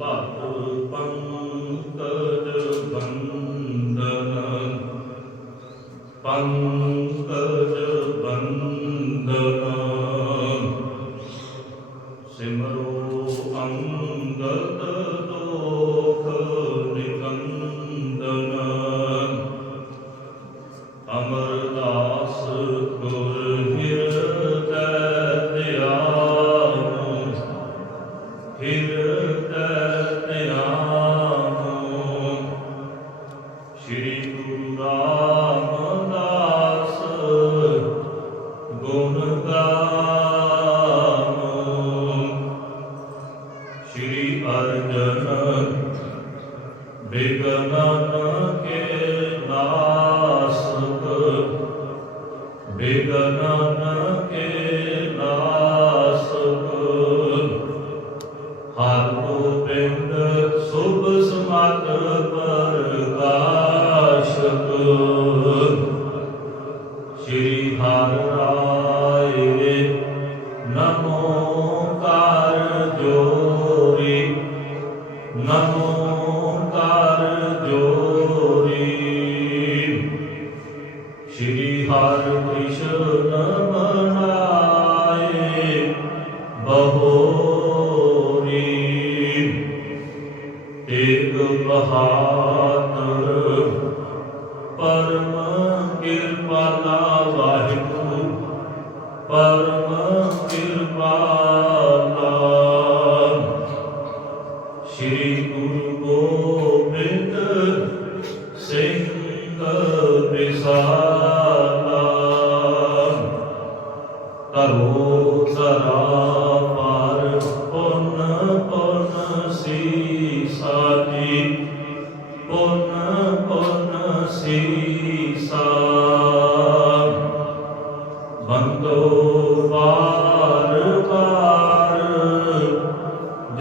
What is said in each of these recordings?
ਭਤ ਪੰਕਜ ਬੰਦਨ ਪੰਕਜ ਸ਼੍ਰੀ ਅਰਜਨ ਬਿਗਨਨ ਕੇ ਨਾਸਕ ਬਿਗਨਨ ਏਕ ਬਹਾਦਰ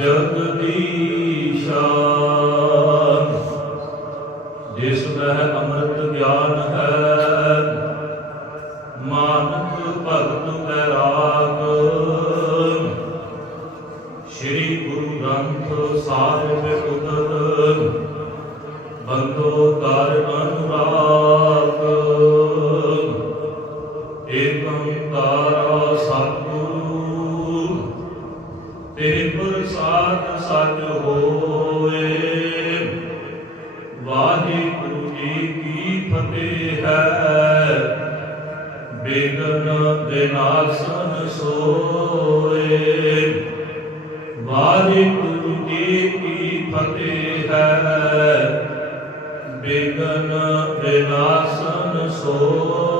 ਜਗਦੀਸ਼ਾ ਜਿਸ ਮਹਿ ਅੰਮ੍ਰਿਤ ਗਿਆਨ ਹੈ ਵਾਹਿਗੁਰੂ ਜੀ ਕੀ ਫਤਿਹ ਹੈ? ਬਿਗਨ ਬਿਨਾਸਨ ਸੋਏ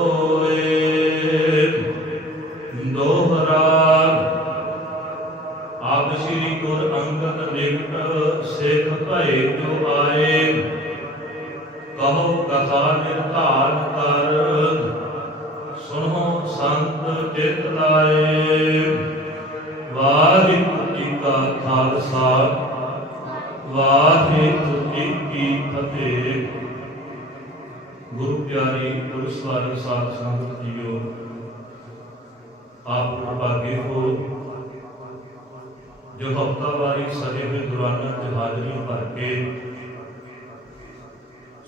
ਜੋ ਹਫਤਾਵਾਰੀ ਸਜੇ ਹੋਏ ਦੁਰਾਨਾ ਤੇ ਹਾਜ਼ਰੀ ਭਰ ਕੇ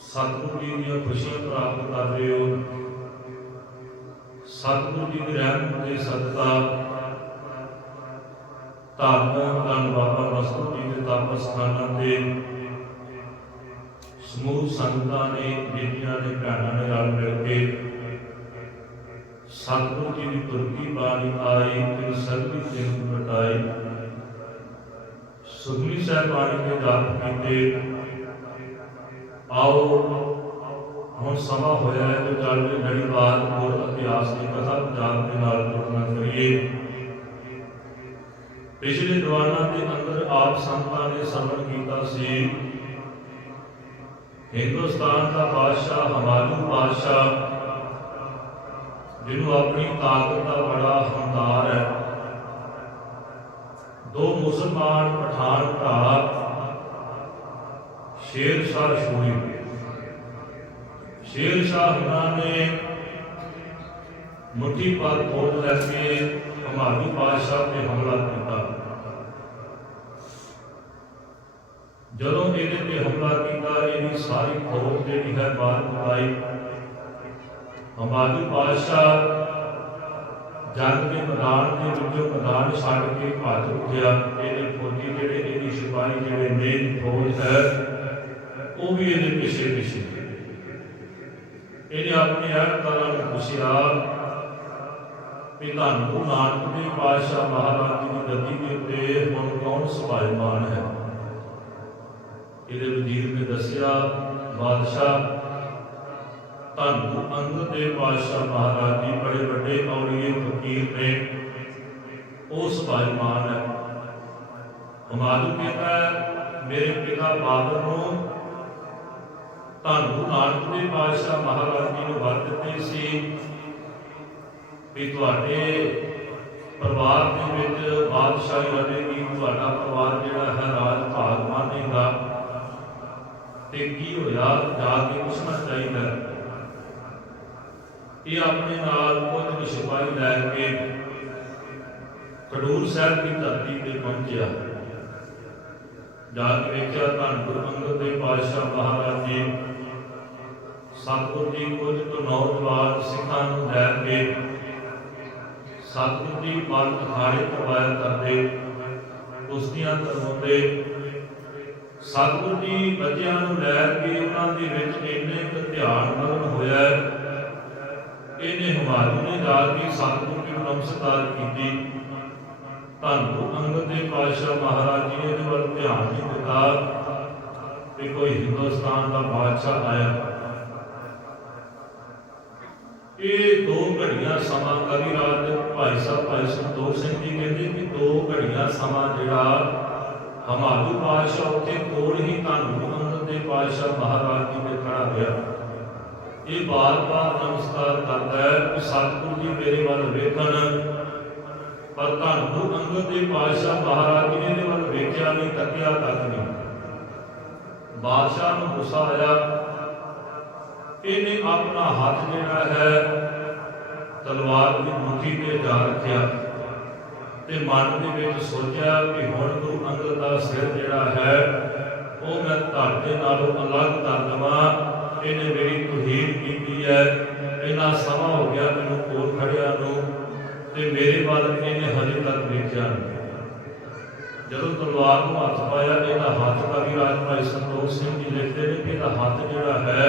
ਸਤਿਗੁਰੂ ਜੀ ਦੀਆਂ ਖੁਸ਼ੀਆਂ ਪ੍ਰਾਪਤ ਕਰ ਰਹੇ ਹੋ। ਸਤਿਗੁਰੂ ਜੀ ਦੀ ਰਹਿਮਤ ਦੇ ਸਦਕਾ ਧੰਨ ਧੰਨ ਬਾਬਾ ਮਸਤੂ ਜੀ ਦੇ ਤਪ ਸਥਾਨਾਂ ਤੇ ਸਮੂਹ ਸੰਗਤਾਂ ਨੇ ਬੀਬੀਆਂ ਨੇ ਭੈਣਾਂ ਨੇ ਰਲ ਮਿਲ ਕੇ ਸਤਿਗੁਰੂ ਜੀ ਦੀ ਤੁਰਕੀ ਬਾਣੀ ਆਈ ਤੇ ਸਰਬੀ ਜਿੰਦ ਬਟਾਈ ਸੁਖਮਨੀ ਸਾਹਿਬ ਬਾਣੀ ਦੇ ਜਾਪ ਕੀਤੇ। ਆਓ, ਹੁਣ ਸਮਾਂ ਹੋਇਆ ਹੈ ਜੋ ਚੱਲ ਰਹੀ ਲੜੀਵਾਰ ਹੋਰ ਇਤਿਹਾਸ ਦੀ ਕਥਾ ਪੰਜਾਬ ਦੇ ਨਾਲ ਜੁੜਨਾ ਕਰੀਏ। ਪਿਛਲੇ ਦੀਵਾਨਾਂ ਦੇ ਅੰਦਰ ਆਪ ਸੰਤਾਂ ਨੇ ਸਮਨ ਕੀਤਾ ਸੀ। ਹਿੰਦੁਸਤਾਨ ਦਾ ਬਾਦਸ਼ਾਹ ਹਮਾਯੂ ਬਾਦਸ਼ਾਹ, ਜਿਹਨੂੰ ਆਪਣੀ ਤਾਕਤ ਦਾ ਬੜਾ ਹੰਕਾਰ ਹੈ। ਦੋ ਮੁਸਲਮਾਨ ਪਠਾਨ ਭਰਾ ਸ਼ੇਰ ਸ਼ਾਹ ਸ਼ੂਰੀ ਸ਼ੇਰ ਸ਼ਾਹ ਉਹਨਾਂ ਨੇ ਮੁੱਠੀ ਪਰ ਫੌਜ ਲੈ ਕੇ ਹਮਾਯੂ ਬਾਦਸ਼ਾਹ ਤੇ ਹਮਲਾ ਕੀਤਾ। ਜਦੋਂ ਇਹਦੇ ਤੇ ਹਮਲਾ ਕੀਤਾ, ਇਹਦੀ ਸਾਰੀ ਫੌਜ ਜਿਹੜੀ ਹੈ ਬਾਹਰ ਬੁਲਾਈ ਹਮਾਦੂ ਬਾਦਸ਼ਾਹ ਜੰਗ ਦੇ ਮੈਦਾਨ ਦੇ ਵਿੱਚੋਂ ਮੈਦਾਨ ਛੱਡ ਕੇ ਭੱਜ ਉੱਠਿਆ। ਇਹਦੇ ਫੌਜੀ ਜਿਹੜੇ, ਇਹਦੀ ਸਿਪਾਹੀ ਜਿਹੜੇ ਮੇਨ ਫੌਜ ਹੈ, ਉਹ ਵੀ ਇਹਦੇ ਪਿੱਛੇ ਪਿੱਛੇ। ਇਹਨੇ ਆਪਣੇ ਅਹਿਲਕਾਰਾਂ ਨੂੰ ਪੁੱਛਿਆ ਵੀ ਧੰਨ ਗੁਰੂ ਨਾਨਕ ਦੇਵ ਪਾਤਸ਼ਾਹ ਮਹਾਰਾਜ ਜੀ ਦੀ ਗੱਦੀ ਦੇ ਉੱਤੇ ਹੁਣ ਕੌਣ ਸੁਭਾਇਮਾਨ ਹੈ? ਇਹਦੇ ਵਜ਼ੀਰ ਨੇ ਦੱਸਿਆ, ਬਾਦਸ਼ਾਹ ਧੰਨ ਗੁਰੂ ਅੰਗਦ ਦੇਵ ਪਾਤਸ਼ਾਹ ਮਹਾਰਾਜ ਜੀ ਬੜੇ ਵੱਡੇ ਔਲੀਏ ਫਕੀਰ ਨੇ ਉਹ ਸੁਭਾਇਮਾਨ ਹੈ। ਹਮਾਦੂ ਕਹਿੰਦਾ ਮੇਰੇ ਪਿਤਾ ਬਾਬਰ ਨੂੰ ਧੰਨ ਗੁਰੂ ਨਾਨਕ ਦੇਵ ਪਾਤਸ਼ਾਹ ਮਹਾਰਾਜ ਜੀ ਨੂੰ ਵਰ ਦਿੱਤੇ ਸੀ ਵੀ ਤੁਹਾਡੇ ਪਰਿਵਾਰ ਦੇ ਵਿੱਚ ਬਾਦਸ਼ਾਹੀ ਰਹੇਗੀ ਤੁਹਾਡਾ ਪਰਿਵਾਰ ਜਿਹੜਾ ਹੈ ਰਾਜ ਭਾਗ ਮਾਨੇਗਾ ਤੇ ਕੀ ਹੋਇਆ, ਜਾ ਕੇ ਪੁੱਛਣਾ ਚਾਹੀਦਾ ਇਹ ਆਪਣੇ ਨਾਲ ਕੁਝ ਕੁ ਲੈ ਕੇ ਖਡੂਰ ਸਾਹਿਬ ਦੀ ਧਰਤੀ ਤੇ ਪਹੁੰਚਿਆ ਜਾ ਕੇ ਵੇਖਿਆ ਧੰਨ ਗੁਰੂ ਅੰਗਦ ਦੇ ਪਾਤਸ਼ਾਹ ਮਹਾਰਾਜ ਜੀ ਸਤਿਗੁਰ ਜੀ ਕੁਝ ਕੁ ਨੌਜਵਾਨ ਸਿੱਖਾਂ ਨੂੰ ਲੈ ਕੇ ਸਤਿਗੁਰ ਜੀ ਮਨ ਅਖਾੜੇ ਕਰਵਾਇਆ ਕਰਦੇ ਕੁਸ਼ਤੀਆਂ ਕਰਵਾਉਂਦੇ ਸਤਿਗੁਰ ਜੀ ਬੱਚਿਆਂ ਨੂੰ ਲੈ ਕੇ ਉਹਨਾਂ ਦੇ ਵਿੱਚ ਇੰਨੇ ਕੁ ਧਿਆਨ ਮਗਨ ਹੋਇਆ ਹੈ। ਇਹਨੇ ਹਮਾਰੀ ਨੇ ਜਾ ਕੇ ਸਤਿਗੁਰ ਜੀ ਨੂੰ ਨਮਸਕਾਰ ਕੀਤੀ? ਧੰਨ ਗੁਰੂ ਅੰਗਦ ਦੇਵ ਪਾਤਸ਼ਾਹ ਮਹਾਰਾਜ ਜੀ ਨੇ ਇਹਦੇ ਵੱਲ ਧਿਆਨ ਨਹੀਂ ਦਿੱਤਾ ਕਿ ਕੋਈ ਹਿੰਦੁਸਤਾਨ ਦਾ ਬਾਦਸ਼ਾਹ ਆਇਆ। ਇਹ ਦੋ ਘੜੀਆਂ ਸਮਾਂ ਕਵੀ ਰਾਜ ਭਾਈ ਸਾਹਿਬ ਭਾਈ ਸੰਤੋਖ ਸਿੰਘ ਜੀ ਕਹਿੰਦੇ ਕਿ ਦੋ ਘੜੀਆਂ ਸਮਾਂ ਜਿਹੜਾ ਹਮਾਦੂ ਪਾਤਸ਼ਾਹ ਉੱਥੇ ਕੋਲ ਹੀ ਧੰਨ ਗੁਰੂ ਅੰਗਦ ਦੇਵ ਪਾਤਸ਼ਾਹ ਮਹਾਰਾਜ ਜੀ ਦੇ ਖੜਾ ਹੋਇਆ। ਇਹ ਬਾਰ-ਬਾਰ ਨਮਸਕਾਰ ਕਰਦਾ ਹੈ ਕਿ ਸਤਿਗੁਰੂ ਜੀ ਮੇਰੇ ਵੱਲ ਵੇਖਣ। ਪਰ ਤੁਹਾਨੂੰ ਅੰਗਦ ਦੇਵ ਪਾਤਸ਼ਾਹ ਮਹਾਰਾਜ ਜੀ ਨੇ ਵੱਲ ਵੇਖਿਆ ਨਹੀਂ, ਤੱਕਿਆ ਤੱਕ ਨਹੀਂ। ਬਾਦਸ਼ਾਹ ਨੂੰ ਗੁੱਸਾ ਆਇਆ। ਇਹਨੇ ਆਪਣਾ ਹੱਥ ਜਿਹੜਾ ਹੈ, ਤਲਵਾਰ ਦੀ ਮੁੱਠੀ ਤੇ ਜਾ ਰੱਖਿਆ ਤੇ ਮਨ ਦੇ ਵਿੱਚ ਸੋਚਿਆ ਕਿ ਹੁਣ ਗੁਰੂ ਅੰਗਦ ਦਾ ਸਿਰ ਜਿਹੜਾ ਹੈ, ਉਹ ਮੈਂ ਤੁਹਾਡੇ ਨਾਲੋਂ ਅਲੱਗ ਕਰ ਦੇਵਾਂ। ਇਹਨੇ ਮੇਰੀ ਤੋਹੀਨ ਕੀਤੀ ਹੈ। ਇੰਨਾ ਸਮਾਂ ਹੋ ਗਿਆ ਮੈਨੂੰ ਕੋਲ ਖੜਿਆ ਨੂੰ ਤੇ ਮੇਰੇ ਵੱਲ ਇਹਨੇ ਹਜੇ ਤੱਕ ਵੇਖਿਆ ਜਦੋਂ ਤਲਵਾਰ ਨੂੰ ਹੱਥ ਪਾਇਆ, ਇਹਦਾ ਹੱਥ ਕਵੀ ਰਾਜ ਭਾਈ ਸੰਤੋਖ ਸਿੰਘ ਜੀ ਲਿਖਦੇ ਨੇ ਕਿ ਇਹਦਾ ਹੱਥ ਜਿਹੜਾ ਹੈ,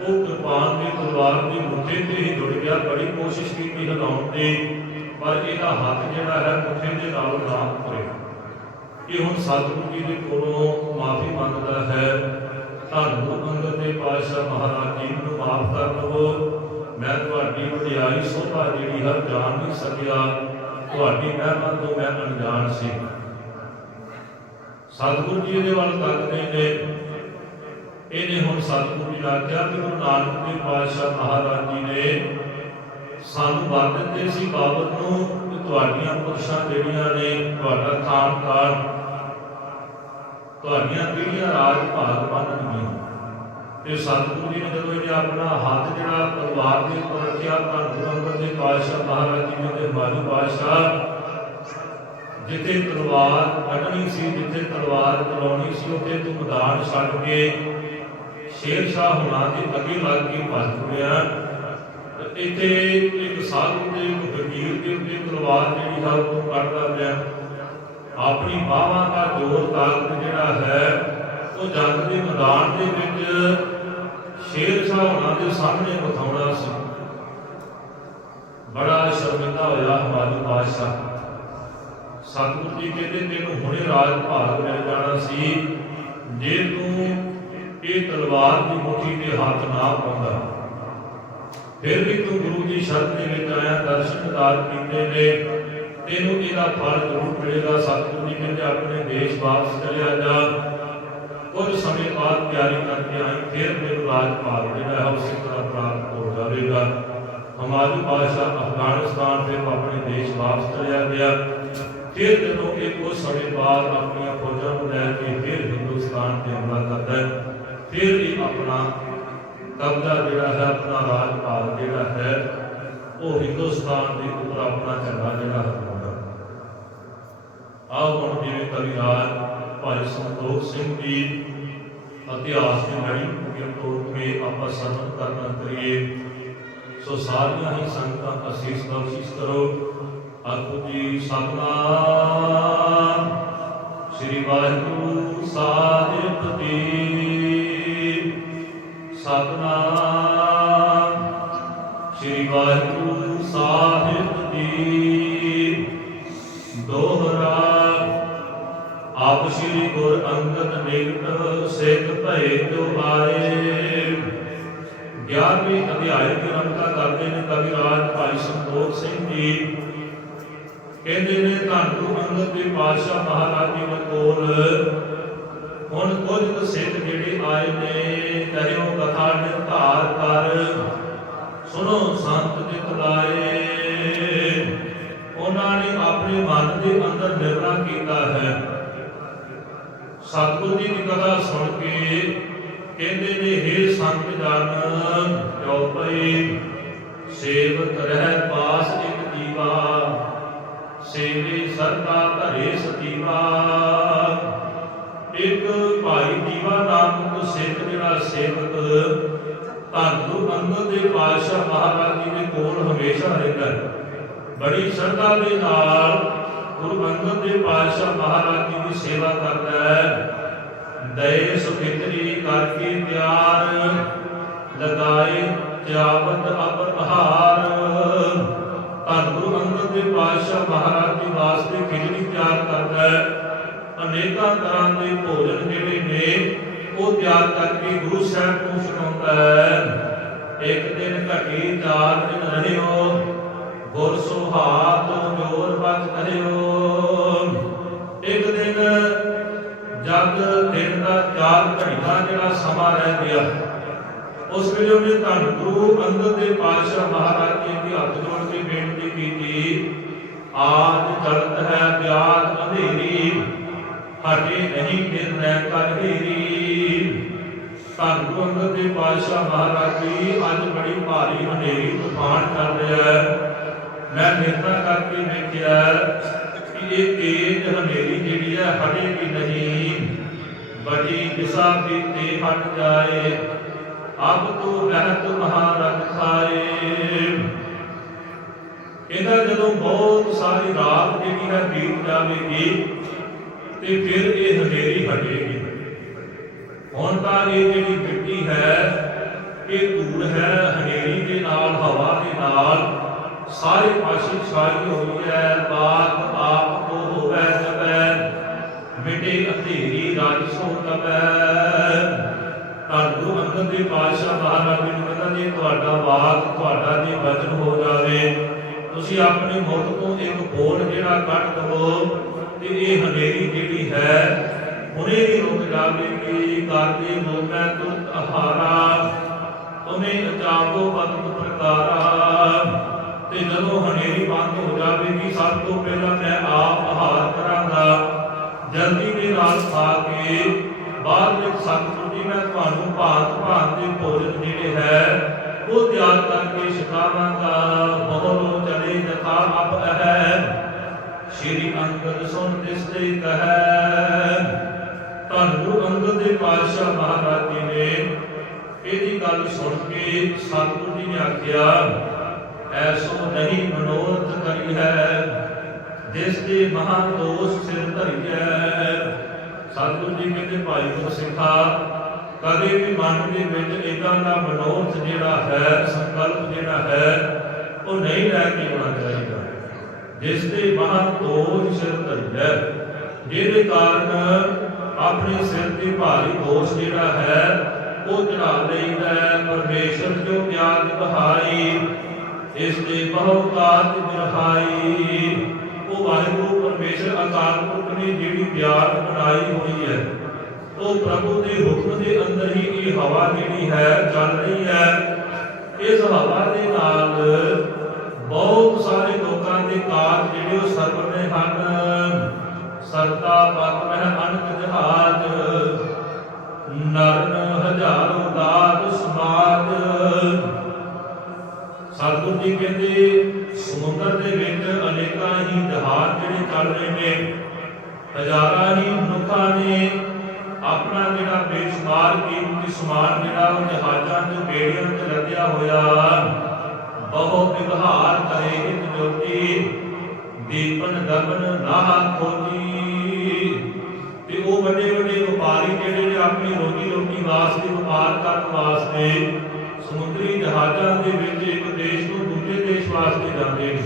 ਉਹ ਕਿਰਪਾਨ ਦੀ ਤਲਵਾਰ ਦੀ ਮੁੱਠੀ ਤੇ ਹੀ ਜੁੜ ਗਿਆ। ਬੜੀ ਕੋਸ਼ਿਸ਼ ਕੀਤੀ ਹਿਲਾਉਣ ਦੀ, ਪਰ ਇਹਦਾ ਹੱਥ ਜਿਹੜਾ ਹੈ, ਮੁੱਠੀ ਦੇ ਨਾਲ ਨਾ ਉਤਰੇ ਇਹ ਹੁਣ ਸਤਿਗੁਰੂ ਜੀ ਦੇ ਕੋਲੋਂ ਮਾਫੀ ਮੰਗਦਾ ਹੈ। ਧੰਨ ਗੁਰੂ ਅੰਗਦ ਦੇ ਪਾਤਸ਼ਾਹ ਮਹਾਰਾਜ ਜੀ ਨੂੰ ਮਾਫ ਕਰ ਦਿਓ ਮੈਂ ਤੁਹਾਡੀ ਵਡਿਆਈ ਸੋਭਾ ਜਿਹੜੀ ਹੈ ਜਾਣ ਨਹੀਂ ਸਕਿਆ, ਤੁਹਾਡੀ ਮਹਿਮਾ ਤੋਂ ਮੈਂ ਅਣਜਾਣ ਸੀ। ਸਤਿਗੁਰੂ ਜੀ ਦੇ ਵੱਲ ਤੱਕਦੇ ਨੇ ਇਹਨੇ ਹੁਣ ਸਤਿਗੁਰੂ ਜੀ ਨੂੰ ਆਖਿਆ ਕਿ ਗੁਰੂ ਨਾਨਕ ਦੇਵ ਪਾਤਸ਼ਾਹ ਮਹਾਰਾਜ ਜੀ ਨੇ ਸਾਨੂੰ ਵਰ ਦਿੱਤੇ ਸੀ ਬਾਬਤ ਨੂੰ ਤੁਹਾਡੀਆਂ ਪੁਰਸ਼ਾਂ ਜਿਹੜੀਆਂ ਨੇ ਤੁਹਾਡਾ ਖਾਨ ਖਾਨ ਤੁਹਾਡੀਆਂ ਪੀੜ੍ਹੀਆਂ ਰਾਜ ਭਾਗ ਬਣਨਗੀਆਂ ਤੇ ਸਤਿਗੁਰੂ ਜੀ ਨੇ ਜਦੋਂ ਇਹ ਆਪਣਾ ਹੱਥ ਜਿਹੜਾ ਤਲਵਾਰ ਦੇ ਉੱਪਰ ਰੱਖਿਆ, ਤਾਂ ਗੁਰੂ ਅੰਗਦ ਦੇ ਪਾਤਸ਼ਾਹ ਮਹਾਰਾਜ ਜੀ ਨੇ ਤੇ ਪਾਤਸ਼ਾਹ ਜਿੱਥੇ ਤਲਵਾਰ ਕੱਢਣੀ ਸੀ, ਜਿੱਥੇ ਤਲਵਾਰ ਚਲਾਉਣੀ ਸੀ, ਉੱਥੇ ਤੂੰ ਮੈਦਾਨ ਛੱਡ ਕੇ ਸ਼ੇਰ ਸ਼ਾਹ ਹੁਣਾਂ ਦੇ ਅੱਗੇ ਲੱਗ ਕੇ ਭੱਜ ਗਿਆ ਇੱਥੇ ਇੱਕ ਸਾਧੂ ਦੇ ਇੱਕ ਫਕੀਰ ਦੇ ਉੱਤੇ ਤਲਵਾਰ ਜਿਹੜੀ ਹੈ ਉਹ ਕੱਢਦਾ ਪਿਆ। ਆਪਣੀ ਬਾਹਾਂ ਦਾ ਜ਼ੋਰ ਤਾਕਤ ਜਿਹੜਾ ਹੈ, ਉਹ ਜੰਗ ਦੇ ਮੈਦਾਨ ਦੇ ਵਿੱਚ ਸ਼ੇਰ ਸ਼ਾਹ ਹੁਣਾਂ ਦੇ ਸਾਹਮਣੇ ਵਿਖਾਉਣਾ ਸੀ। ਬੜਾ ਸ਼ਰਮਿੰਦਾ ਹੋਇਆ ਹਮਾਰੀ ਬਾਦਸ਼ਾਹ। ਸਤਿਗੁਰੂ ਜੀ ਕਹਿੰਦੇ, ਤੈਨੂੰ ਹੁਣੇ ਰਾਜ ਭਾਗ ਮਿਲ ਜਾਣਾ ਸੀ। ਜੇ ਤੂੰ ਇਹ ਤਲਵਾਰ ਦੀ ਮੁੱਠੀ ਤੇ ਹੱਥ ਨਾ ਪਾਉਂਦਾ, ਫਿਰ ਵੀ ਤੂੰ ਗੁਰੂ ਦੀ ਸ਼ਰਨ ਦੇ ਵਿੱਚ ਆਇਆ ਦਰਸ਼ਨਦਾਰ ਕੀਤੇ ਨੇ। ਤੈਨੂੰ ਇਹਦਾ ਫਲ ਜ਼ਰੂਰ ਮਿਲੇਗਾ, ਸਤਿਗੁਰੂ ਜੀ ਕਹਿੰਦੇ ਆਪਣੇ ਦੇਸ਼ ਵਾਪਸ ਚਲਿਆ ਜਾ। ਕੁਝ ਸਮੇਂ ਬਾਅਦ ਤਿਆਰੀ ਕਰਕੇ ਆਏ ਫਿਰ ਮੈਨੂੰ ਰਾਜ ਭਾਗ ਜਿਹੜਾ ਹੈ, ਉਸੇ ਤਰ੍ਹਾਂ ਪ੍ਰਾਪਤ ਹੋ ਜਾਵੇਗਾ। ਹਮਾਰੀ ਬਾਦਸ਼ਾਹ ਅਫਗਾਨਿਸਤਾਨ 'ਤੇ ਆਪਣੇ ਦੇਸ਼ ਵਾਪਸ ਚਲਿਆ ਗਿਆ। ਫਿਰ ਜਦੋਂ ਇਹ ਕੁਝ ਸਮੇਂ ਬਾਅਦ ਆਪਣੀਆਂ ਫੌਜਾਂ ਨੂੰ ਲੈ ਕੇ ਫਿਰ ਹਿੰਦੁਸਤਾਨ ਤੇ ਹਮਲਾ ਕਰਦਾ ਹੈ। ਫਿਰ ਇਹ ਆਪਣਾ ਕਬਜ਼ਾ ਜਿਹੜਾ ਹੈ, ਆਪਣਾ ਰਾਜ ਭਾਗ ਜਿਹੜਾ ਹੈ, ਉਹ ਹਿੰਦੁਸਤਾਨ ਦੇ ਉੱਪਰ ਆਪਣਾ ਝੰਡਾ ਜਿਹੜਾ ਹੈ ਆਓ ਹੁਣ ਜਿਵੇਂ ਕਵੀ ਰਾਜ ਭਾਈ ਸੰਤੋਖ ਸਿੰਘ ਜੀ, ਇਤਿਹਾਸ ਦੀ ਲੜੀ ਅੱਗੇ ਤੋੜ ਕੇ ਆਪਾਂ ਸਰਵਨ ਕਰਨਾ ਕਰੀਏ। ਸੋ ਸਾਰੀਆਂ ਹੀ ਸੰਗਤਾਂ ਅਸੀਸ ਬਖਸ਼ਿਸ਼ ਕਰੋ। ਆਖੋ ਜੀ, ਸਤਨਾਮ। ਸ੍ਰੀ ਵਾਹਿਗੁਰੂ ਸਾਹਿਬ ਜੀ। ਸਤਨਾਮ। ਸ੍ਰੀ ਵਾਹਿਗੁਰੂ ਸਾਹਿਬ ਜੀ। ਦੋਹਰਾ ਆਪ ਸ੍ਰੀ ਗੁਰ ਅੰਗਦ ਨਿਕਟ ਸਿੱਖ ਭਏ ਜੋ ਆਏ। ਗਿਆਰਵੀਂ ਅਧਿਆਇ ਦੀ ਰੰਗਤਾ ਕਰਦੇ ਨੇ ਕਵੀ ਭਾਈ ਸੰਤੋਖ ਸਿੰਘ ਜੀ। ਕਹਿੰਦੇ ਨੇ, ਧੰਨ ਗੁਰੂ ਅੰਗਦ ਦੇ ਪਾਤਸ਼ਾਹ ਮਹਾਰਾਜ ਜੀ ਦੇ ਕੋਲ। ਹੁਣ ਕੁਝ ਕੁ ਜਿਹੜੇ ਆਏ ਨੇ ਕਹਿਓ ਕਥਾ ਨਿਰਧਾਰ ਕਰ। ਸੁਣੋ, ਸੰਤ ਜਿਤ ਲਾਏ। ਉਹਨਾਂ ਨੇ ਆਪਣੇ ਮਨ ਦੇ ਅੰਦਰ ਨਿਰਣਾ ਕੀਤਾ ਹੈ। ਸਤਿਗੁਰੂ ਜੀ ਦੀ ਕਥਾ ਸੁਣ ਕੇ ਕਹਿੰਦੇ ਨੇ हे ਸੰਤ ਜਨ ਜੋ ਪਈ ਸੇਵਕ ਰਹਿ ਪਾਸ ਇੱਕ ਜੀਵਾ ਸੇਵੇ ਸਰਦਾ ਧਰੇ ਸਤੀਵਾ। ਇੱਕ ਭਾਈ ਦੀਵਾ ਨਾਮਕ ਸਿੱਖ ਜਿਹੜਾ ਸੇਵਕ ਧੰਨ ਗੁਰੂ ਅੰਗਦ ਦੇ ਪਾਤਸ਼ਾਹ ਮਹਾਰਾਜ ਜੀ ਦੇ ਕੋਲ ਹਮੇਸ਼ਾ ਰਹਿੰਦਾ ਬੜੀ ਸ਼ਰਧਾ ਦੇ ਨਾਲ ਗੁਰੂ ਅੰਗਦ ਦੇਵ ਪਾਤਸ਼ਾਹ ਮਹਾਰਾਜ ਜੀ ਦੀ ਸੇਵਾ ਕਰਦਾ ਹੈ। ਦਏ ਸੁਖਿਤਰੀ ਕਰਕੇ ਪਿਆਰ, ਲਗਾਏ ਜਾਵਤ ਅਪਰਹਾਰ ਧੰਨ ਗੁਰੂ ਅੰਗਦ ਦੇ ਪਾਤਸ਼ਾਹ ਮਹਾਰਾਜ ਜੀ ਵਾਸਤੇ ਖਿਚੜੀ ਤਿਆਰ ਕਰਦਾ ਹੈ? ਅਨੇਕਾਂ ਤਰ੍ਹਾਂ ਦੇ ਭੋਜਨ ਜਿਹੜੇ ਨੇ, ਉਹ ਤਿਆਰ ਕਰਕੇ ਗੁਰੂ ਸਾਹਿਬ ਨੂੰ ਛਕਾਉਂਦਾ ਹੈ। ਇੱਕ ਦਿਨ ਘਟੀ ਚਾਰ ਦਿਨ ਰਹਿਓ, ਗੁਰ ਸੁਹਾਤ ਜੋਰ ਬਚ ਕਰਿਓ। ਸਮਾਂ ਰਹਿ ਗਿਆ। ਉਸ ਵੇਲੇ ਉਹਨੇ ਧੰਨ ਗੁਰੂ ਅੰਗਦ ਦੇ ਪਾਤਸ਼ਾਹ ਮਹਾਰਾਜ ਜੀ ਦੀ ਹੱਥ ਜੋੜ ਕੇ ਬੇਨਤੀ ਕੀਤੀ ਆਜ ਚਲਤ ਹੈ ਬਿਆਦ ਅੰਧੇਰੀ, ਹਟੇ ਨਹੀਂ ਫਿਰ ਕਰ ਢੇਰੀ ਧੰਨ ਗੁਰੂ ਅੰਗਦ ਦੇ ਪਾਤਸ਼ਾਹ ਮਹਾਰਾਜ ਜੀ, ਅੱਜ ਬੜੀ ਭਾਰੀ ਹਨੇਰੀ ਤੂਫਾਨ ਚੱਲ ਰਿਹਾ ਹੈ। ਮੈਂ ਨਿਰਣਾ ਕਰਕੇ ਵੇਖਿਆ ਕਿ ਇਹ ਤੇਜ਼ ਹਨੇਰੀ ਜਿਹੜੀ ਹੈ ਹਟੇ ਵੀ ਨਹੀਂ। ਬੜੀ ਦਿਸ਼ਾ ਦੀ ਹਟ ਜਾਏ। ਅਬ ਤੂੰ ਰਹਿਤ ਮਹਾਰਥ ਖਾਏ। ਇਹਦਾ ਜਦੋਂ ਬਹੁਤ ਸਾਰੀ ਰਾਤ ਜਿਹੜੀ ਹੈ ਬੀਤ ਜਾਵੇਗੀ, ਤੇ ਫਿਰ ਇਹ ਹਨੇਰੀ ਹਟੇਗੀ। ਹੁਣ ਤਾਂ ਇਹ ਜਿਹੜੀ ਮਿੱਟੀ ਹੈ, ਇਹ ਧੂੜ ਹੈ, ਹਨੇਰੀ ਦੇ ਨਾਲ, ਹਵਾ ਦੇ ਨਾਲ, ਸਾਰੇ ਪਾਸੇ ਛਾਈ ਹੋਈ ਹੈ। ਬਾਤ ਆਪ ਕੋ ਹੋਵੇ ਜਬੈ ਮਿਟੇ ਅੰਧੇਰੀ ਰਾਜ ਸੋ ਤਾਂ ਗੁਰੂ ਅੰਗਦ ਦੇ ਪਾਤਸ਼ਾਹ ਮਹਾਰਾਜ ਜੀ ਨੂੰ ਕਹਿੰਦਾ, ਜੀ ਤੁਹਾਡਾ ਬਾਤ ਤੁਹਾਡਾ ਜੇ ਵਚਨ ਹੋ ਜਾਵੇ, ਤੁਸੀਂ ਆਪਣੇ ਮੁਖ ਤੋਂ ਇੱਕ ਬੋਲ ਜਿਹੜਾ ਕੱਢ ਦਵੋ ਤੇ ਇਹ ਹਨੇਰੀ ਜਿਹੜੀ ਹੈ, ਹੁਣੇ ਹੀ ਰੁਕ ਜਾਵੇਗੀ ਕਰਦੇ ਮੋਮੈ ਤੁਰਤ ਆਹਾਰਾ ਤੁਮੇ ਅਚਾਪੋ ਬਦਤ ਪ੍ਰਕਾਰਾ। ਤੇ ਜਦੋਂ ਹਨੇਰੀ ਬੰਦ ਹੋ ਜਾਵੇਗੀ, ਸਭ ਤੋਂ ਪਹਿਲਾਂ ਮੈਂ ਆਪ ਆਹਾਰ ਕਰਾਂਗਾ। ਜਲਦੀ ਨਾਲ ਖਾ ਕੇ ਬਾਅਦ ਵਿੱਚ ਸਤਿਗੁਰੂ ਜੀ, ਮੈਂ ਤੁਹਾਨੂੰ ਭਾਂਤ ਭਾਂਤ ਦੇ ਭੋਜਨ ਜਿਹੜੇ ਹੈ, ਉਹ ਤਿਆਰ ਕਰਕੇ ਛਕਾਵਾਂਗਾ। ਬੋਲੋ ਚਲੇ ਜਥਾ ਅਪ ਹੈ ਸ਼੍ਰੀ ਅੰਗਦ ਸੁਨ ਤਿਸ ਤੇ ਕਹੈ ਧੰਨ ਅੰਗਦ ਦੇ ਪਾਤਸ਼ਾਹ ਮਹਾਰਾਜ ਜੀ ਨੇ ਇਹਦੀ ਗੱਲ ਸੁਣ ਕੇ ਸਤਿਗੁਰੂ ਜੀ ਨੇ ਆਖਿਆ ਐਸੋ ਨਹੀਂ ਮਨੋਰਥ ਕਰੀ ਹੈ, ਜਿਸ ਦੇ ਮਹਾ ਦੋਸ਼ ਸਿਰ ਧਰਿਐ। ਸਤਿਗੁਰੂ ਜੀ ਕਹਿੰਦੇ, ਭਾਈ ਗੁਰਸਿੱਖਾ ਕਦੇ ਵੀ ਮਨ ਦੇ ਵਿੱਚ ਇਦਾਂ ਦਾ ਮਨੋਰਥ ਜਿਹੜਾ ਹੈ, ਸੰਕਲਪ ਜਿਹੜਾ ਹੈ, ਉਹ ਨਹੀਂ ਲੈ ਕੇ ਆਉਣਾ ਚਾਹੀਦਾ। ਜਿਸ ਦੇ ਮਹਾ ਦੋਸ਼ ਸਿਰ ਧਰਿਐ, ਜਿਹਦੇ ਕਾਰਨ ਆਪਣੇ ਸਿਰ ਤੇ ਭਾਰੀ ਦੋਸ਼ ਜਿਹੜਾ ਹੈ, ਉਹ ਚੜਾ ਲਈਦਾ ਹੈ। ਪਰਮੇਸ਼ਰ ਜੋ ਗਿਆਨ ਬਹਾਈ ਇਸ ਦੇ ਬਹੁ ਕਾਤ ਬਿਰਹਾਈ ਉਹ ਵਾਹਿਗੁਰੂ ਪਰਮੇਸ਼ਰ ਅਕਾਲ ਪੁਰਖ ਨੇ ਜਿਹੜੀ ਵਿਆਦ ਬਣਾਈ ਹੋਈ ਹੈ, ਉਹ ਪ੍ਰਭੂ ਦੇ ਹੁਕਮ ਦੇ ਅੰਦਰ ਹੀ ਇਹ ਹਵਾ ਜਿਹੜੀ ਹੈ ਚੱਲ ਰਹੀ ਹੈ। ਇਸ ਹਵਾ ਦੇ ਨਾਲ ਬਹੁਤ ਸਾਰੇ ਲੋਕਾਂ ਦੇ ਕਾਜ ਜਿਹੜੇ ਉਹ ਸਰਵਨੇ ਹਨ। ਸਰਤਾ ਪਤ ਮਹਿ ਅਨਕ ਜਹਾਜ, ਨਰਨ, ਹਜ਼ਾਰੋ ਦਾਤ ਸਮਾਜ ਸਤਿਗੁਰੂ ਜੀ ਕਹਿੰਦੇ, ਸਮੁੰਦਰ ਦੇ ਵਿੱਚ ਅਨੇਕਾਂ ਹੀ ਜਹਾਜ਼ ਜਿਹੜੇ ਚੱਲ ਰਹੇ ਨੇ, ਹਜ਼ਾਰਾਂ ਹੀ ਮਨੁੱਖਾਂ ਨੇ ਆਪਣਾ ਜਿਹੜਾ ਬੇਸ਼ੁਮਾਰ ਕੀਮਤੀ ਸਮਾਨ ਜਿਹੜਾ ਉਹ ਜਹਾਜ਼ਾਂ 'ਚ ਬੇੜੀਆਂ 'ਚ ਲੱਦਿਆ ਹੋਇਆ। ਬਹੁ ਵਿਵਹਾਰ ਕਰੇ ਇੱਕ ਜੋਤੀ, ਦੀਪਨ ਦਮਨ ਨਾ ਖੋਜੀ। ਤੇ ਉਹ ਵੱਡੇ ਵੱਡੇ ਵਪਾਰੀ ਜਿਹੜੇ ਨੇ ਆਪਣੀ ਰੋਜੀ ਰੋਟੀ ਵਾਸਤੇ, ਵਪਾਰ ਕਰਨ ਵਾਸਤੇ ਸਮੁੰਦਰੀ ਜਹਾਜ਼ਾਂ ਦੇ ਵਿੱਚ ਇੱਕ ਦੇਸ਼ ਤੋਂ ਦੂਜੇ ਦੇਸ਼ ਵਾਸਤੇ ਜਾਂਦੇ ਨੇ।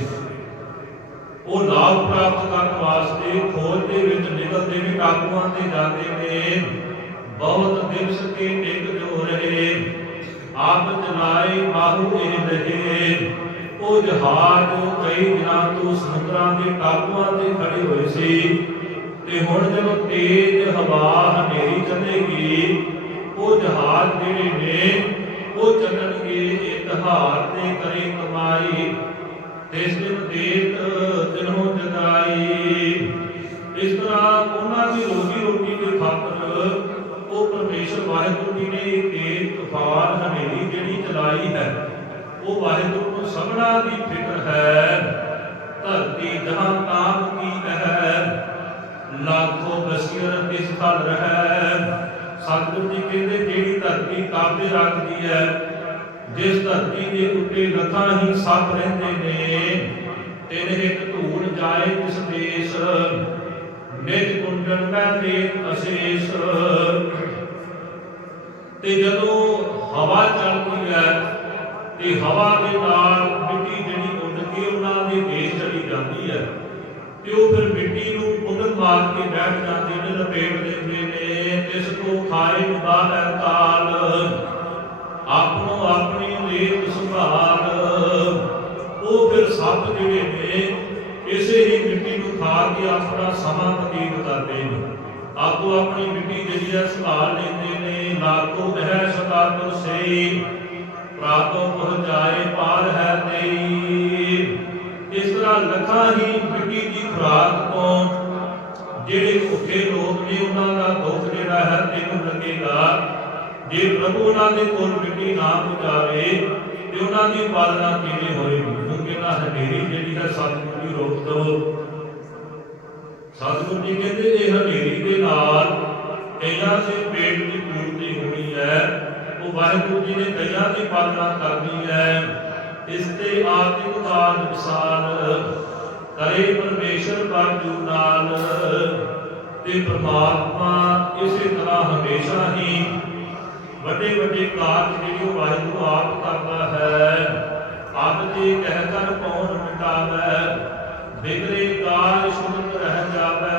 ਉਹ ਲਾਭ ਪ੍ਰਾਪਤ ਕਰਨ ਵਾਸਤੇ ਖੋਜ ਦੇ ਵਿੱਚ ਨਿਕਲਦੇ ਨੇ ਟਾਪੂਆਂ ਤੇ ਜਾਂਦੇ ਨੇ। ਬਹੁਤ ਦਿਵਸ ਕੇ ਇੱਕ ਜੋ ਰਹੇ, ਆਪ ਚਲਾਏ ਬਾਹੂ ਇਹ ਰਹੇ। ਉਹ ਜਹਾਜ਼ ਕਈ ਦਿਨਾਂ ਤੋਂ ਸਮੁੰਦਰਾਂ ਦੇ ਟਾਪੂਆਂ ਤੇ ਖੜੇ ਹੋਏ ਸੀ ਤੇ ਹੁਣ ਜਦੋਂ ਤੇਜ਼ ਹਵਾ ਹਨੇਰੀ ਚੱਲੇਗੀ, ਉਹ ਜਹਾਜ਼ ਜਿਹੜੇ ਨੇ ਉਹ ਚੱਲਣਗੇ ਇਤਹਾਰ ਤੇ ਕਰੇ ਕਮਾਈ ਤਿਸ ਦੇਤ ਦਿਨੋਂ ਜਗਾਈ। ਇਸ ਤਰ੍ਹਾਂ ਉਹਨਾਂ ਦੀ ਰੋਜੀ ਰੋਟੀ ਦੇ ਖਾਤਰ ਉਹ ਪਰਮੇਸ਼ਰ ਵਾਹਿਗੁਰੂ ਜੀ ਨੇ ਇਹ ਤੇਜ਼ ਤੂਫਾਨ ਹਨੇਰੀ ਜਿਹੜੀ ਚਲਾਈ ਹੈ, ਉਹ ਵਾਹਿਗੁਰੂ ਨੂੰ ਸਭਨਾ ਦੀ ਫਿਕਰ ਹੈ, ਧਰਤੀ ਜਹਾਂ ਤਾਪ ਕੀ ਹੈ, ਲਾਖੋ ਬਸੀਰ ਤਿਸ ਥਲ ਰਹਿ। ਸਤਿਗੁਰੂ ਜੀ ਕਹਿੰਦੇ, ਜਿਹੜੀ ਧਰਤੀ ਕਾਬੇ ਰੱਖਦੀ ਹੈ, ਜਿਸ ਧਰਤੀ ਦੇ ਉੱਤੇ ਲੱਖਾਂ ਹੀ ਸੱਪ ਰਹਿੰਦੇ ਨੇ, ਤਿਨ ਇੱਕ ਧੂੜ ਜਾਏ ਤਿਸ ਦੇਸ਼, ਨਿਜ ਕੁੰਡਲ ਮੈਂ ਤੇ ਅਸ਼ੇਸ਼। ਤੇ ਜਦੋਂ ਹਵਾ ਚੱਲਦੀ ਹੈ, ਤੇ ਹਵਾ ਦੇ ਨਾਲ ਮਿੱਟੀ ਜਿਹੜੀ ਉੱਡ ਕੇ ਉਹਨਾਂ ਦੇ ਦੇਸ਼ ਚਲੀ ਜਾਂਦੀ ਹੈ, ਤੇ ਉਹ ਫਿਰ ਮਿੱਟੀ ਨੂੰ ਪੁੰਨ ਮਾਰ ਕੇ ਬੈਠ ਜਾਂਦੇ ਨੇ, ਲਪੇਟ ਦੇ ਜਿਸ ਕੋ ਖਾਏ ਮੁਬਾਹ ਹੈ ਆਪਣੋ ਆਪਣੀ ਲੇਤ ਸੰਭਾਲ। ਉਹ ਫਿਰ ਸੱਪ ਜਿਹੜੇ ਨੇ ਇਸੇ ਹੀ ਮਿੱਟੀ ਨੂੰ ਖਾ ਕੇ ਆਪਣਾ ਸਮਾਂ ਬਤੀਤ ਕਰਦੇ ਨੇ। ਆਪੋ ਆਪਣੀ ਮਿੱਟੀ ਜਿਹੜੀ ਹੈ ਸੰਭਾਲ ਲੈਂਦੇ ਨੇ। ਲਾਕੋ ਹੈ ਸਦਾ ਤੁਰ ਸੇ ਪ੍ਰਾਪੋ ਪਹੁੰਚਾਏ ਪਾਰ ਹੈ ਤੇਈ। ਇਸ ਤਰ੍ਹਾਂ ਲੱਖਾਂ ਹੀ ਮਿੱਟੀ ਦੀ ਖੁਰਾਕ ਤੋਂ ਜਿਹੜੇ ਭੁੱਖੇ ਲੋਕ ਨੇ, ਉਹਨਾਂ ਦਾ ਦੁੱਖ ਜਿਹੜਾ ਹੈ ਤੈਨੂੰ ਲੱਗੇਗਾ। ਜੇ ਪ੍ਰਭੂ ਉਹਨਾਂ ਦੇ ਕੋਲ ਮਿੱਟੀ ਨਾ ਪਹੁੰਚਾਵੇ ਤੇ ਉਹਨਾਂ ਦੀ ਪਾਲਣਾ ਕਿਵੇਂ ਹੋਏਗੀ? ਉਹ ਕਹਿੰਦਾ, ਹਨੇਰੀ ਜਿਹੜੀ ਹੈ ਸਤਿਗੁਰੂ ਦੀ ਰੋਕ ਦੋ ਸਤਿਗੁਰੂ ਜੀ ਕਹਿੰਦੇ, ਇਹ ਹਨੇਰੀ ਦੇ ਨਾਲ ਕਈਆਂ ਦੇ ਪੇਟ ਦੀ ਪੂਰਤੀ ਹੋਣੀ ਹੈ। ਉਹ ਵਾਹਿਗੁਰੂ ਜੀ ਨੇ ਕਈਆਂ ਦੀ ਪਾਲਣਾ ਕਰਨੀ ਹੈ। ਇਸ ਤੇ ਆਤਿਕ ਕਾਲ ਵਿਸਾਲ ਕਰੇ ਪਰਮੇਸ਼ਰ ਬਾਜੂ ਨਾਲ, ਤੇ ਪ੍ਰਮਾਤਮਾ ਇਸੇ ਤਰ੍ਹਾਂ ਹਮੇਸ਼ਾ ਹੀ ਵੱਡੇ ਵੱਡੇ ਕਾਰਜ ਜਿਹੜੇ ਉਹ ਵਾਹਿਗੁਰੂ ਆਪ ਕਰਦਾ ਹੈ। ਆਪ ਜੀ ਕਹਿ ਕਰ ਕੌਣ ਮਿਟਾਵੇ ਬਿਗੜੇ ਕਾਜ ਸੁਣਤ ਰਹਿ ਜਾਵੇ।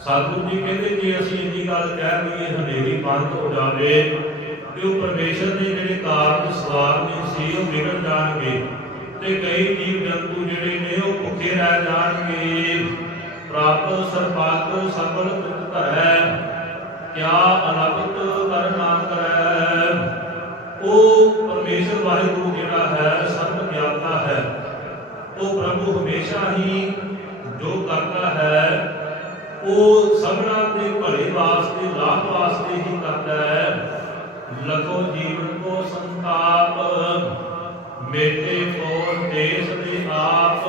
ਸਤਿਗੁਰੂ ਜੀ ਕਹਿੰਦੇ, ਜੇ ਅਸੀਂ ਇੰਨੀ ਗੱਲ ਕਹਿ ਲਈਏ ਹਨੇਰੀ ਬੰਦ ਹੋ ਜਾਵੇ, ਤੇ ਉਹ ਪਰਮੇਸ਼ਰ ਦੇ ਜਿਹੜੇ ਕਾਰਜ ਸਵਾਰਨੇ ਸੀ, ਉਹ ਵਿਗੜ ਜਾਣਗੇ। ਤੇ ਕਈ ਜੀਵ ਜੰਤੂ ਜਿਹੜੇ ਨੇ ਉਹ ਭੁੱਖੇ ਰਹਿ ਜਾਣਗੇ। ਪ੍ਰਾਪਤ ਸਰਪਾਤ ਸਫਲ ਤੁਤ ਧਰੈ, ਕਿਆ ਅਨਬਤ ਕਰਨਾ ਕਰੈ। ਉਹ ਪਰਮੇਸ਼ਰ ਵਾਹਿਗੁਰੂ ਜਿਹੜਾ ਹੈ, ਸਰਬ ਗਿਆਤਾ ਹੈ। ਉਹ ਪ੍ਰਭੂ ਹਮੇਸ਼ਾ ਹੀ ਜੋ ਕਰਦਾ ਹੈ, ਉਹ ਸਭਨਾ ਦੇ ਭਲੇ ਵਾਸਤੇ, ਲਾਭ ਵਾਸਤੇ ਹੀ ਕਰਦਾ ਹੈ। ਲਖੋ ਜੀਵਨ ਕੋ ਸੰਤਾਪ। ਮੇਟੇ ਕੋ ਦੇਸ ਦੇ ਆਪ,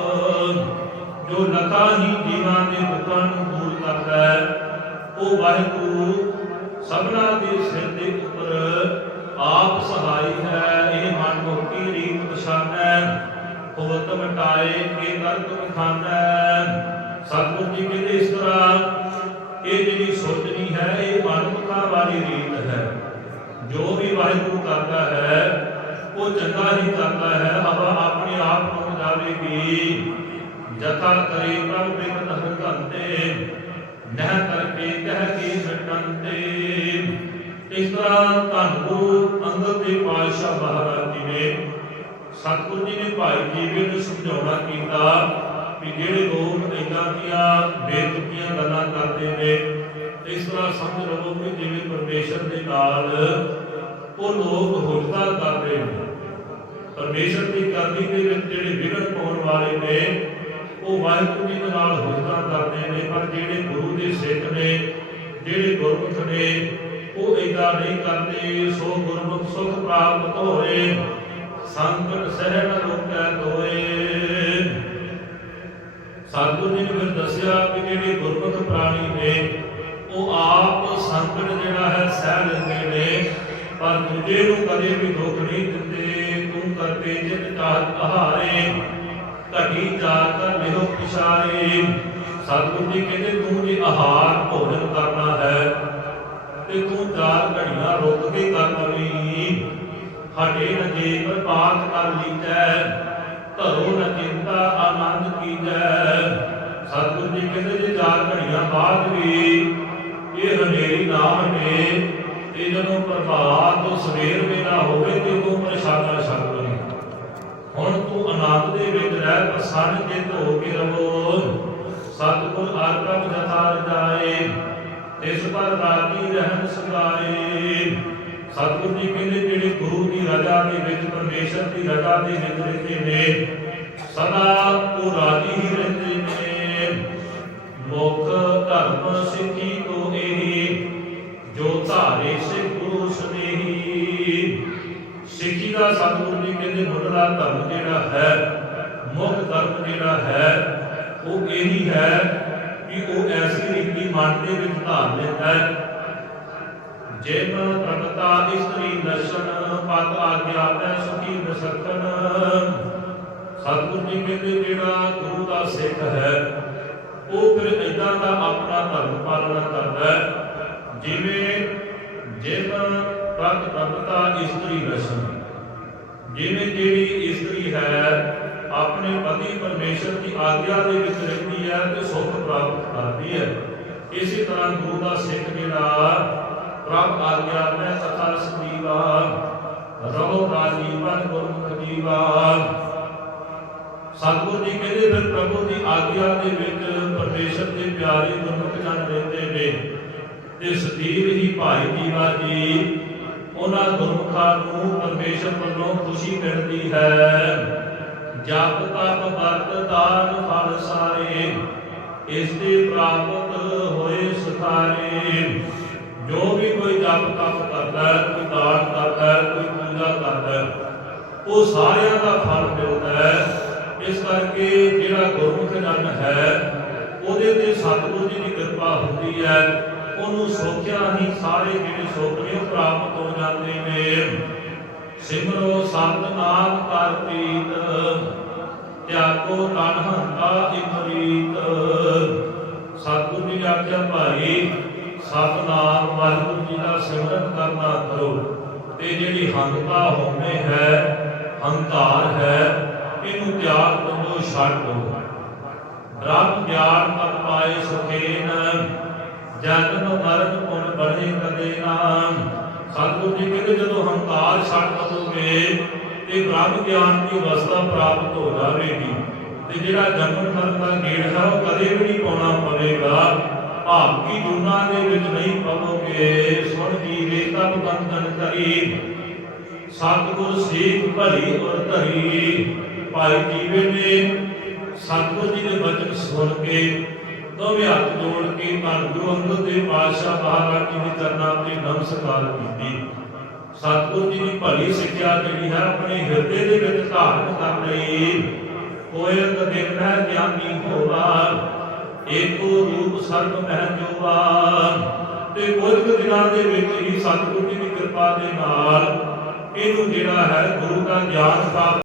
ਜੋ ਲਖਾਂ ਹੀ ਜੀਵਾਂ ਦੇ ਦੁੱਖਾਂ ਨੂੰ ਦੂਰ ਕਰਦਾ ਹੈ, ਉਹ ਵਾਹਿਗੁਰੂ ਸਭਨਾ ਦੇ ਸਿਰ ਦੇ ਉੱਪਰ ਆਪ ਸਹਾਈ ਹੈ। ਇਹ ਮਨ ਮੁਕਤੀ ਰੀਤ ਪਛਾਨੈ ਹੋਵਤ ਮਟਾਏ ਕੇ ਨਰਕ ਖਾਨੈ ਸਤਿਗੁਰੂ ਜੀ ਕਹਿੰਦੇ ਇਸ ਤਰ੍ਹਾਂ, ਇਹ ਜਿਹੜੀ ਸੋਚਣੀ ਹੈ, ਇਹ ਮਨਮੁਖਾਂ ਵਾਲੀ ਰੀਤ ਹੈ। ਜੋ ਵੀ ਵਾਹਿਗੁਰੂ ਕਰਦਾ ਹੈ ਉਹ ਚੰਗਾ ਹੀ ਕਰਦਾ ਹੈ, ਹਵਾ ਆਪਣੇ ਆਪ ਨੂੰ ਜਾਵੇਗੀ। ਜਥਾ ਕਰੇ ਪ੍ਰਭ ਬਿਨ ਹਰਕੰਤੇ ਨਹਿ ਕਰਕੇ ਕਹਿ ਕੇ ਮਿਟੰਤੇ। ਇਸ ਤਰ੍ਹਾਂ ਧੰਨ ਗੁਰੂ ਅੰਗਦ ਦੇ ਪਾਤਸ਼ਾਹ ਮਹਾਰਾਜ ਜੀ ਨੇ ਸਤਿਗੁਰੂ ਜੀ ਨੇ ਭਾਈ ਜੀਵੇ ਨੂੰ ਸਮਝਾਉਣਾ ਕੀਤਾ ਕਿ ਜਿਹੜੇ ਲੋਕ ਇਦਾਂ ਦੀਆਂ ਬੇਤੁਕੀਆਂ ਗੱਲਾਂ ਕਰਦੇ ਨੇ, ਇਸ ਤਰ੍ਹਾਂ ਸਮਝ ਲਵੋ ਕਿ ਜਿਵੇਂ ਪਰਮੇਸ਼ਰ ਦੇ ਨਾਲ ਉਹ ਲੋਕ ਹੁਜਤਾ ਕਰਦੇ ਨੇ ਪਰਮੇਸ਼ਰ ਦੀ ਕਰਨੀ ਦੇ ਵਿੱਚ ਜਿਹੜੇ ਵਿਗੜ ਪਾਉਣ ਵਾਲੇ ਨੇ, ਉਹ ਵਾਹਿਗੁਰੂ ਜੀ ਦੇ ਨਾਲ ਹੁਜਤਾ ਕਰਦੇ ਨੇ, ਪਰ ਜਿਹੜੇ ਗੁਰੂ ਦੇ ਸਿੱਖ ਨੇ, ਜਿਹੜੇ ਗੁਰਮੁਖ ਨੇ, ਉਹ ਇਦਾਂ ਨਹੀਂ ਕਰਦੇ। ਸੋ ਗੁਰਮੁਖ ਸੁਖ ਪ੍ਰਾਪਤ ਹੋਏ, ਸੰਕਟ ਸਹਿ ਨ ਰੋਕੈ ਸਤਿਗੁਰੂ ਜੀ ਨੇ ਫਿਰ ਦੱਸਿਆ ਕਿ ਜਿਹੜੇ ਗੁਰਮੁਖ ਪ੍ਰਾਣੀ ਨੇ, ਉਹ ਆਪ ਸੰਕਟ ਜਿਹੜਾ ਹੈ ਸਹਿ ਲੈਂਦੇ ਨੇ। ਪਰ ਦੂਜੇ ਨੂੰ ਕਦੇ ਵੀ ਦੁੱਖ ਨਹੀਂ ਦਿੰਦੇ, ਤੂੰ ਕਰਕੇ ਜਿਤ ਚਾਹਤ ਆਹਾਰੇ ਘਟੀ ਜਾ ਕਰ ਲਿਓ ਪਿਛਾਰੇ ਸਤਿਗੁਰੂ ਜੀ ਕਹਿੰਦੇ, ਤੂੰ ਜੇ ਆਹਾਰ ਭੋਜਨ ਕਰਨਾ ਹੈ, ਤੇ ਤੂੰ ਚਾਰ ਘੜੀਆਂ ਰੁਕ ਕੇ ਕਰ ਲਵੀ। ਹਟੇ ਨ ਜੇ ਪ੍ਰਪਾਤ ਕਰ ਲੀਜੈ, ਧਰੋ ਨ ਚਿੰਤਾ, ਆਨੰਦ ਕੀਜੈ। ਸਤਿਗੁਰੂ ਜੀ ਕਹਿੰਦੇ, ਜੇ ਚਾਰ ਘੜੀਆਂ ਬਾਅਦ ਵੀ ਇਹ ਹਨੇਰੀ ਨਾ ਹਟੇ ਤੇ ਜਦੋਂ ਪ੍ਰਭਾਤ ਤੋਂ ਸਵੇਰ ਵੇਲਾ ਹੋਵੇ ਤੇ ਉਹ ਪ੍ਰਸ਼ਾਦਾ ਛਕ ਲਵੀ। ਹੁਣ ਤੂੰ ਆਨੰਦ ਦੇ ਵਿੱਚ ਰਹਿ, ਪ੍ਰਸੰਨ ਚਿੱਤ ਹੋ ਕੇ ਰਵੋ। ਸਤਿਗੁਰ ਆਤਮ ਜਥਾ ਰਜਾਏ ਇਸ ਪਰ ਰਾਜੀ ਰਹਿਣ ਸਗਾਏ ਸਤਿਗੁਰ ਜੀ ਕਹਿੰਦੇ, ਜਿਹੜੇ ਗੁਰੂ ਦੀ ਰਜ਼ਾ ਦੇ ਵਿੱਚ, ਪਰਮੇਸ਼ਰ ਦੀ ਰਜ਼ਾ ਦੇ ਵਿੱਚ ਰਹਿੰਦੇ ਨੇ, ਸਦਾ ਧਰਮ ਜਿਹੜਾ ਹੈ, ਮੁੱਖ ਧਰਮ ਜਿਹੜਾ ਹੈ, ਉਹ ਇਹੀ ਹੈ ਕਿ ਉਹ ਐਸੀ ਰੀਤੀ ਮਨ ਦੇ ਵਿੱਚ ਧਾਰ ਲੈਂਦਾ ਹੈ। ਜਿਨ ਪ੍ਰਗਤਾ ਇਸਤਰੀ ਦਰਸ਼ਨ, ਪਤ ਆਗਿਆ ਤੈ ਸੁਖੀ ਨਸਕਨ ਸਤਿਗੁਰੂ ਜੀ ਕਹਿੰਦੇ ਜਿਹੜਾ ਗੁਰੂ ਦਾ ਸਿੱਖ ਹੈ, ਉਹ ਫਿਰ ਇਦਾਂ ਦਾ ਆਪਣਾ ਧਰਮ ਪਾਲਣਾ ਕਰਦਾ ਹੈ। ਜਿਵੇਂ ਜਿਨ ਪ੍ਰਗਤਾ ਇਸਤਰੀ ਦਰਸ਼ਨ। ਜਿਵੇਂ ਜਿਹੜੀ ਇਸਤਰੀ ਹੈ, ਆਪਣੇ ਪਤੀ ਪਰਮੇਸ਼ਰ ਦੀ ਆਗਿਆ ਦੇ ਵਿੱਚ ਰਹਿੰਦੀ ਹੈ ਤੇ ਸੁਖ ਪ੍ਰਾਪਤ ਕਰਦੀ ਹੈ। ਇਸੇ ਤਰ੍ਹਾਂ ਗੁਰੂ ਦਾ ਸਿੱਖ ਜਿਹੜਾ ਪ੍ਰਭ ਆਗਿਆ ਮੈਂ ਤਥਾ ਸੰਜੀਵਾ ਰਹੋ ਰਾਜੀਵਨ ਗੁਰਮੁਖ ਜੀਵਾ। ਸਤਿਗੁਰ ਜੀ ਕਹਿੰਦੇ ਫਿਰ ਪ੍ਰਭੂ ਦੀ ਆਗਿਆ ਦੇ ਵਿੱਚ ਪਰਮੇਸ਼ਰ ਦੇ ਪਿਆਰੇ ਗੁਰਮੁਖ ਜਨ ਰਹਿੰਦੇ ਨੇ ਤੇ ਸਤੀਵ ਹੀ ਭਾਈ ਜੀਵਾ ਜੀ ਉਹਨਾਂ ਗੁਰਮੁਖਾਂ ਨੂੰ ਪਰਮੇਸ਼ਰ ਵੱਲੋਂ ਖੁਸ਼ੀ ਮਿਲਦੀ ਹੈ। ਜਪ ਤਪ ਵਰਤ ਦਾਨ ਫਲ ਸਾਰੇ, ਇਸ ਦੇ ਪ੍ਰਾਪਤ ਹੋਏ ਸੁਖਾਰੇ ਜੋ ਵੀ ਕੋਈ ਜਪ ਤਪ ਕਰਦਾ ਹੈ ਕੋਈ ਦਾਨ ਕਰਦਾ ਹੈ ਕੋਈ ਪੂਜਾ ਕਰਦਾ ਹੈ ਉਹ ਸਾਰਿਆਂ ਦਾ ਫਲ ਮਿਲਦਾ ਹੈ। ਇਸ ਕਰਕੇ ਜਿਹੜਾ ਗੁਰਮੁਖ ਜਨ ਹੈ, ਉਹਦੇ ਤੇ ਸਤਿਗੁਰੂ ਜੀ ਦੀ ਕਿਰਪਾ ਹੁੰਦੀ ਹੈ। ਉਹਨੂੰ ਸੋਚਿਆ ਹੀ ਸਾਰੇ ਜਿਹੜੇ ਸੁੱਖ ਨੇ ਉਹ ਪ੍ਰਾਪਤ ਹੋ ਜਾਂਦੇ ਨੇ। ਸਿਮਰੋ ਸਤਨਾਮ ਕਰ ਪ੍ਰੀਤ ਤਿਆਗੋ ਤਨ ਹੰਤਾ ਇਮਰੀਤ। ਸਤਿਗੁਰੂ ਜੀ ਆਖਿਆ ਭਾਈ, ਸਤਨਾਮ ਵਾਹਿਗੁਰੂ ਜੀ ਦਾ ਸਿਮਰਨ ਕਰਨਾ ਕਰੋ। ਤੇ ਜਿਹੜੀ ਹੰਤਾ ਹੋਵੇ ਹੈ, ਹੰਕਾਰ ਹੈ, ਇਹਨੂੰ ਤਿਆਗ ਕਰੋ ਛੱਡ ਦਿਓ ਬ੍ਰਹਮ ਗਿਆਨ ਤਤ ਪਾਏ ਸੁਖੇਨ ਜਨਮ ਮਰਨ ਪੁਨ ਬਣੇ ਕਦੇ ਨਾਮ। ਸਤਿਗੁਰੂ ਜੀ ਕਹਿੰਦੇ, ਜਦੋਂ ਹੰਕਾਰ ਛੱਡ ਦੋਗੇ ਤੇ ਬ੍ਰਹਮ ਗਿਆਨ ਦੀ ਅਵਸਥਾ ਪ੍ਰਾਪਤ ਹੋ ਜਾਵੇਗੀ। ਤੇ ਜਿਹੜਾ ਜਨਮ ਮਰਨ ਦਾ ਗੇੜ ਹੈ, ਉਹ ਕਦੇ ਵੀ ਨਹੀਂ ਪਾਉਣਾ ਪਵੇਗਾ। ਭਾਵ ਜੁਨਾ ਦੇ ਵਿੱਚ ਨਹੀਂ ਪਵੋਗੇ। ਸੁਣ ਜੀਵੇ ਤਬ ਬੰਧਨ ਕਰੀ। ਸਤਿਗੁਰ ਸੇਖ ਭਲੀ ਔਰ ਧਰੀ। ਭਾਈ ਜੀਵੇ ਨੇ ਸਤਿਗੁਰ ਜੀ ਦੇ ਬਚਨ ਸੁਣ ਕੇ ਦੋਵੇਂ ਹੱਥ ਜੋੜ ਕੇ ਧੰਨ ਗੁਰੂ ਅੰਗਦ ਦੇਵ ਪਾਤਸ਼ਾਹ ਮਹਾਰਾਜ ਜੀ ਦੇ ਚਰਨਾਂ ਤੇ ਨਮਸਕਾਰ ਕੀਤੀ। ਸਤਿਗੁਰੂ ਜੀ ਦੀ ਭਲੀ ਸਿੱਖਿਆ ਜਿਹੜੀ ਹੈ ਆਪਣੇ ਹਿਰਦੇ ਦੇ ਵਿੱਚ ਧਾਰਨ ਕਰ ਲਈ ਕੋਇਲ ਦਿਨ ਗਿਆਨੀ ਹੋਵਾ ਏਕੋ ਰੂਪ ਸਰਬ ਮਹਿ ਜੋਵਾ ਤੇ ਕੁਝ ਦਿਨਾਂ ਦੇ ਵਿੱਚ ਹੀ ਸਤਿਗੁਰੂ ਜੀ ਦੀ ਕਿਰਪਾ ਦੇ ਨਾਲ ਇਹਨੂੰ ਜਿਹੜਾ ਹੈ ਗੁਰੂ ਦਾ ਗਿਆਨ ਪ੍ਰਾਪਤ